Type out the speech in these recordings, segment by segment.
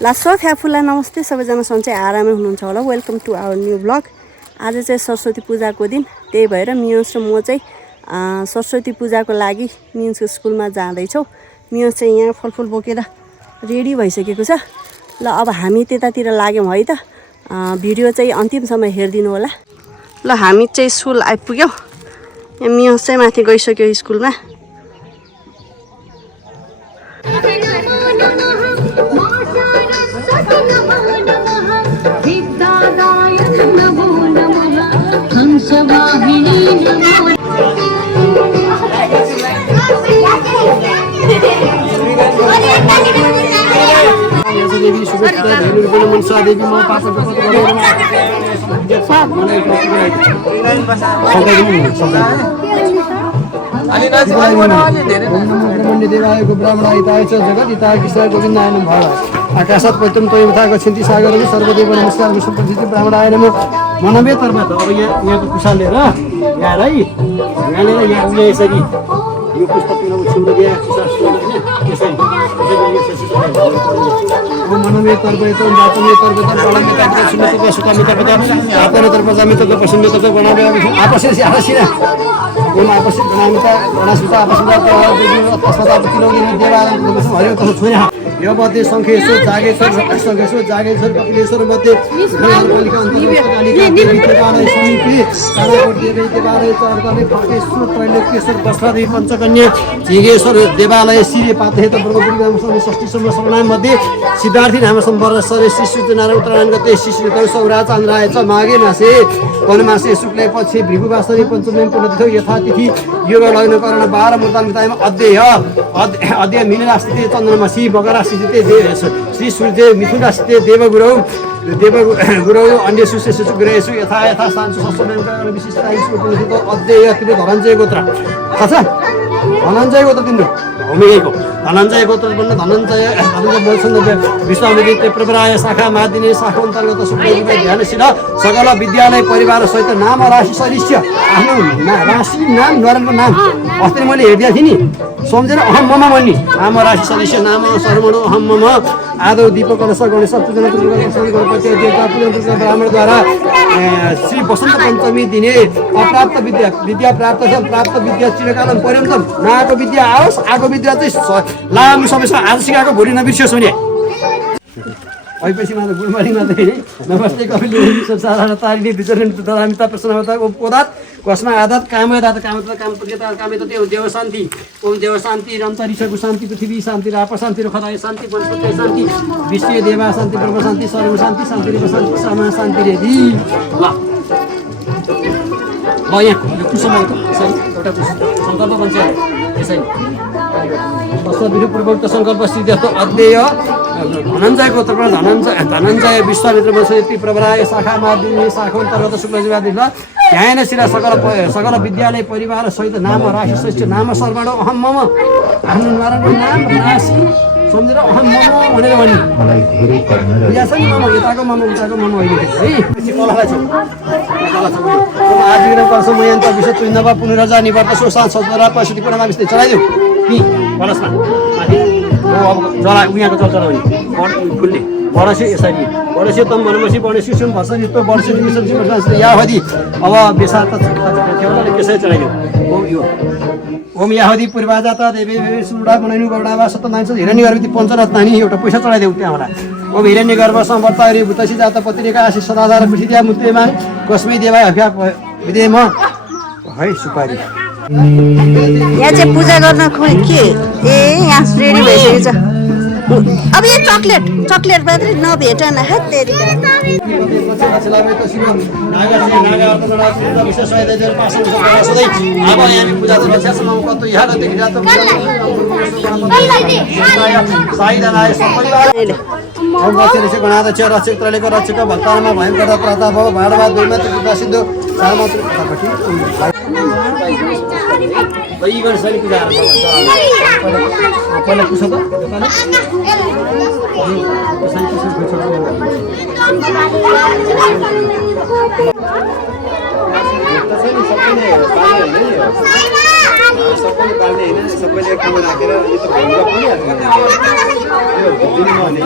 लासो फ्याफुला नमस्ते सबैजना सन्चै आरामै हुनुहुन्छ होला। Welcome to our new blog. आज चाहिँ सरस्वती पूजाको दिन, त्यही भएर मियोस र म चाहिँ सरस्वती पूजाको लागि मियोसको स्कुलमा जाँदैछौँ। मियोस चाहिँ यहाँ फलफुल बोकेर रेडी भइसकेको छ। ल अब हामी त्यतातिर लाग्यौँ है त। भिडियो चाहिँ अन्तिमसम्म हेरिदिनु होला। ल हामी चाहिँ स्कुल आइपुग्यौँ। यहाँ मियोस चाहिँ माथि गइसक्यो स्कुलमा। देवी सुगत देवी मनसा देवी म पास देवायको ब्राह्मण हिताय च जगत हिताय कृष्ण गोविन्दाय नमः। आकाशात् पवित्रं तोय यथा गच्छन्ति सागरं सर्वदेव नमस्कार विष्णुपतिति ब्राह्मणाय नमः। मनवे तर्फबाट अब यहाँको कुशल लिएर यहाँ है यहाँ यसरी यो पुस्तकमा सुन्दर यसरी मनवे तर्फबाट जातमे तर्फबाट बडामे तर्फबाट सुन्नत सुकामे तर्फबाट आत्मने तर्फ जामे तर्फ पश्चिमे तर्फ बनावे आपस से आसिना ओम आपस बनामिता बनासुता आपस में तस्मता किलोगिन देवालय हरियो तस छोया यो मध्ये संखेश्वर जागेश्वर संखेश्वर जागेश्वर कपिलेश्वर मध्ये नगरपालिका देवालय समिति कालाकोट देवी देवालय चरकाले फकेश्वर त्रैलोक्येश्वर दशरथी पञ्चकन्या झिगेश्वर देवालय श्री पाथेत ब्रह्मपुरी षष्ठीसम्म सगुणाम मध्ये सिद्धार्थी नाम सम्बर सरे श्री सूर्यनारायण उत्तरायण गते श्री श्री सौरा चन्द्राय च माघे मासे वनमासे शुक्ले पक्षे भृगुवासरी पञ्चमी पुनतिथो यथातिथि योग लग्न करण 12 मुद्दामितायमा अध्यय मीन राशिते चन्द्रमासी मकर राशिते श्री सूर्य मिथुन राशिते देवगुरौ अन्य सुशेषु ग्रहेषु यथा यथा शान्ति सस्वरण विशिष्ट पुनतिथो अध्यय तिम्रो धनञ्जय गोत्र थाहा छ धनञ्जय गोत्र तिम्रो होमिएको धनञ्जय गोत्र भन्नु धनञ्जय बोल्छन् विश्वामित्र प्रवराय शाखा मादिनी शाखा अन्तर्गत शुक्लयुगे ध्यानशील सकल विद्यालय परिवार सहित नाम राशि सदृश्य आफ्नो राशि नाम नरनको नाम अस्ति मैले हेर्दिया थिएँ नि सम्झेर अहम मम भन्ने नाम राशि सदृश्य नाम सर्वण अहम मम आदौ दीप कलश गणेश पूजन गणपति देवता पूजन ब्राह्मणद्वारा श्री वसन्त पञ्चमी दिने अप्राप्त विद्या प्राप्त विद्या चिरकालम पर्यन्तम नआएको विद्या आओस् आएको विद्या चाहिँ लामो समयसम्म आज सिकाएको भोलि नबिर्सियोस् भने ऐपछि मात्र गुरुमारीमा चाहिँ नमस्ते कपिल तारिणी विचरण ददामिता प्रसन्नता उपदात कसमा आदत कामदात कामप्रज्ञता देव शान्ति ओम देव शान्ति अन्तरिक्षको शान्ति पृथ्वी शान्ति राप शान्ति खदाय शान्ति वनस्पति शान्ति विश्व देवा शान्ति ब्रह्म शान्ति सर्व शान्ति शान्ति रेव शान्ति समा शान्ति रे दि ल यहाँ यो कुसमा एउटा सङ्कल्प भन्छ यसै पूर्वोक्त सङ्कल्प सिद्धार्थ अध्यय धनञ्जयको तर्फबाट धनञ्जय विश्वामित्र वंशति प्रवराय शाखा मादिनी शाखा अन्तर्गत शुक्लयुगे ध्यान शिरा सकल विद्यालय परिवार सहित नाम राशि सदृश्य नाम सर्वण अहम मम आफ्नो नरनको नाम राशि सम्झेर अहम मम भनेर भन्ने यहाँ छ नि मम यताको मम उताको मम होइन है कलालाई छ आजीवन वर्ष मयन्त विश्व तुइनवा पुनरजा निवर्त सोसा सदरा पशुति पुनमा विस्ते चलाइदेऊ कि कलसमा माथि अब जला उहाँको चल्छ भने फुल्ने बडसे यसरी बडसे तम मनमसी बडसे सुन भर्छ यस्तो बडसे मिसन याहदी अब बेसार त थियो त्यसै चलाइदेऊ ओम यो ओम याहदी पूर्वाजाता देवी सुडा बनाइनु गौडावा सत्यनारायण हिरण्य गर्भति पञ्चरत्नानी एउटा पैसा चलाइदेऊ त्यहाँबाट ओम हिरण्य गर्भ सम्वर्तारी भूतसी जात पत्रिका आशिष सदाधार पृथ्वीया मुक्तिमा कस्मै देवाय अभ्या विदेम है सुपारी यहाँ चाहिँ पूजा गर्न खोइ के ए यहाँ रेडी भइसकेको छ। अब यो चकलेट मात्रै नभेटन हेतेरी गणाध्यक्ष रक्षक त्रैलोक रक्षक भक्तानमा भयङ्कर प्रताप भाडवा दुईमा त्रिपुरा सिन्धु सालमा पहिला पुछ त सबैले पाल्ने होइन सबैले एक ठाउँमा राखेर यो त भन्छ पनि यो दिनु भने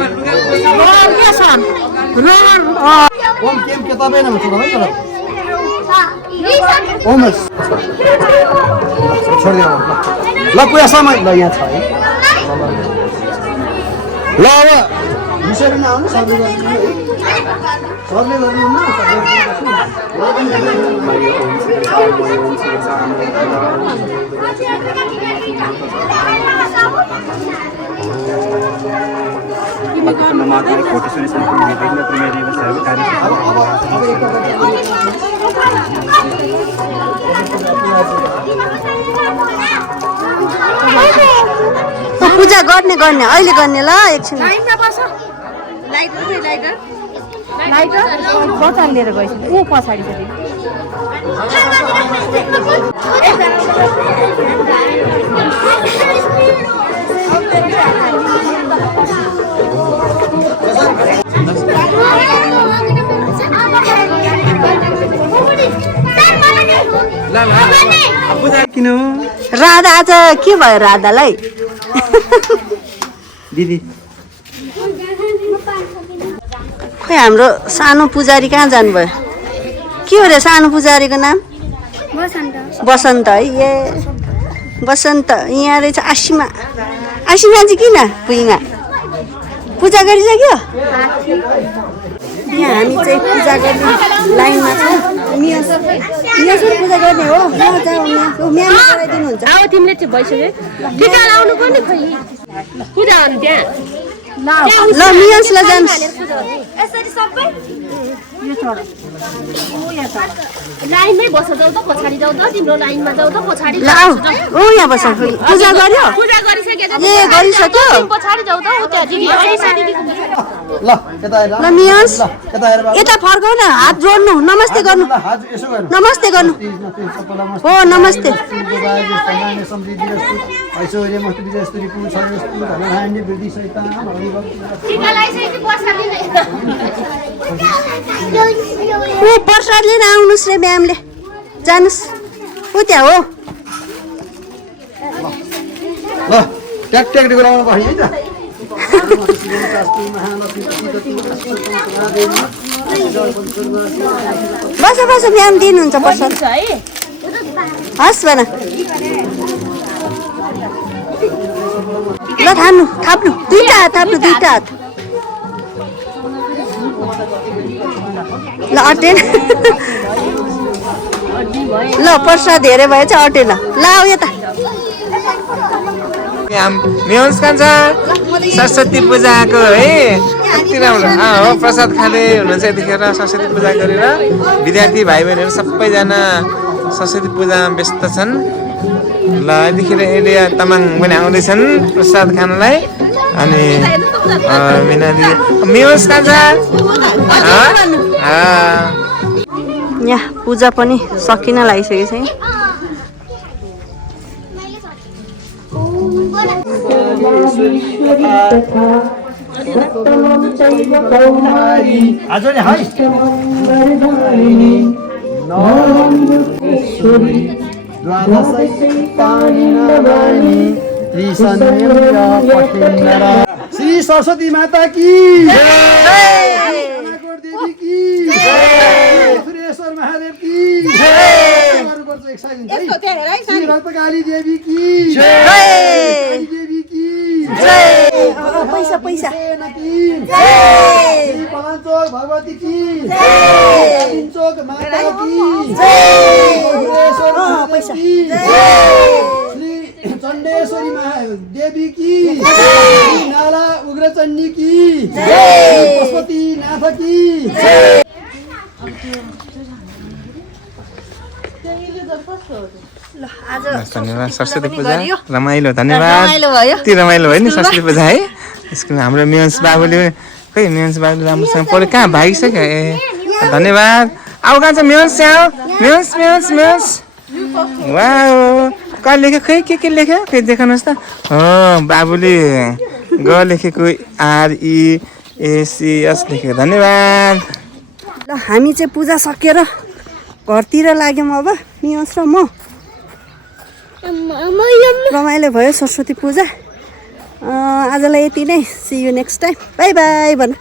ओम केम के तपाईँ नाम छ है तर ओमस छोडिदियो ल पुरा समय ल यहाँ छ है ल अब विषयमा नआउनु सरले गर्नु है सरले गर्नुहुन्न पूजा गर्ने गर्ने अहिले गर्ने ल एकछिन बचान लिएर गएछ ऊ पछाडि किन राधा आज के भयो राधालाई दिदी खोइ हाम्रो सानो पुजारी कहाँ जानुभयो के हो रे सानो पुजारीको नाम बसन्त है ए बसन्त यहाँ रहेछ आसिमा आसिमा चाहिँ किन भुइँमा पूजा गरिसक्यो यहाँ हामी चाहिँ पूजा गर्ने लाइनमा छौँ पूजा गर्ने हो म्याम गराइदिनुहुन्छ अब तिमीले चाहिँ भइसक्यो टिका लाउनु पर्ने खोइ पूजा गर्नु त्यहाँ ल मियसलाई जानुहोस् लाइनमै बस जाऊ त पछाडि जाऊ त तिम्रो लाइनमा जाऊ त पछाडि ल आऊ ओ यहाँ बस पूजा गर्यो पूजा गरिसक्यो ए गरिसक्यो पछाडि जाऊ त उ त्यहाँ दिदी ल यता हेर ल मियस ल यता हेर बाबु यता फर्काउ न हात जोड्नु नमस्ते गर्नु ल हात यसो गर्नु नमस्ते गर्नु हो नमस्ते ऐश्वर्य मस्त विजयस्तरी पुरुषस्तरी धनधान्य वृद्धि सहित टिका लाइसकेपछि प्रसाद दिने ओ प्रसाद लिन आउनुहोस् रे म्यामले जानुहोस् ऊ त्यहाँ हो ल ट्याक ट्याक गराउनु भयो है त बस बस म्याम दिनुहुन्छ प्रसाद हस् भन ल थाप्नु थाप्नु दुईटा हात थाप्नु दुईटा हात ल अटेन ल प्रसाद धेरै भयो चाहिँ अटेन ल आऊ यता म्युन्स खान्छ सरस्वती पूजाको है कति राम्रो हो प्रसाद खाँदै हुनुहुन्छ यतिखेर सरस्वती पूजा गरेर विद्यार्थी भाइ बहिनीहरू सबैजना सरस्वती पूजामा व्यस्त छन् ल यतिखेर एलिया तामाङ पनि आउँदैछन् प्रसाद खानलाई अनि मिना दिदी म्युन्स खान्छ यहाँ पूजा पनि सकिन लागिसकेको छ आजले हाय श्री सरस्वती माता की देवी की सुरेश्वर महादेव की श्री रक्तकाली देवी की देवी की पैसा पैसा पलाञ्चोक भगवती की चोक माता की पैसा श्री चण्डेश्वरी देवी की नाला उग्रचण्डी की पशुपति नाथ की धन्यवाद सरस्वती पूजा रमाइलो धन्यवाद भयो यति रमाइलो भयो नि सरस्वती पूजा है स्कुलमा हाम्रो मियन्स बाबुले खै मियन्स बाबुले राम्रोसँग पढ्यो कहाँ भागिसक्यो ए धन्यवाद आऊ कहाँ छ मियन्स आऊ मियन्स मियन्स मियन्स वा कहाँ लेख्यो खै के लेख्यो खै देखाउनुहोस् त हो बाबुले ग लेखेको REACS लेखेको धन्यवाद ल हामी चाहिँ पूजा सकेर घरतिर लाग्यौँ अब मियस र म रमाइलो भयो सरस्वती पूजा आजलाई यति नै see you next time bye bye भन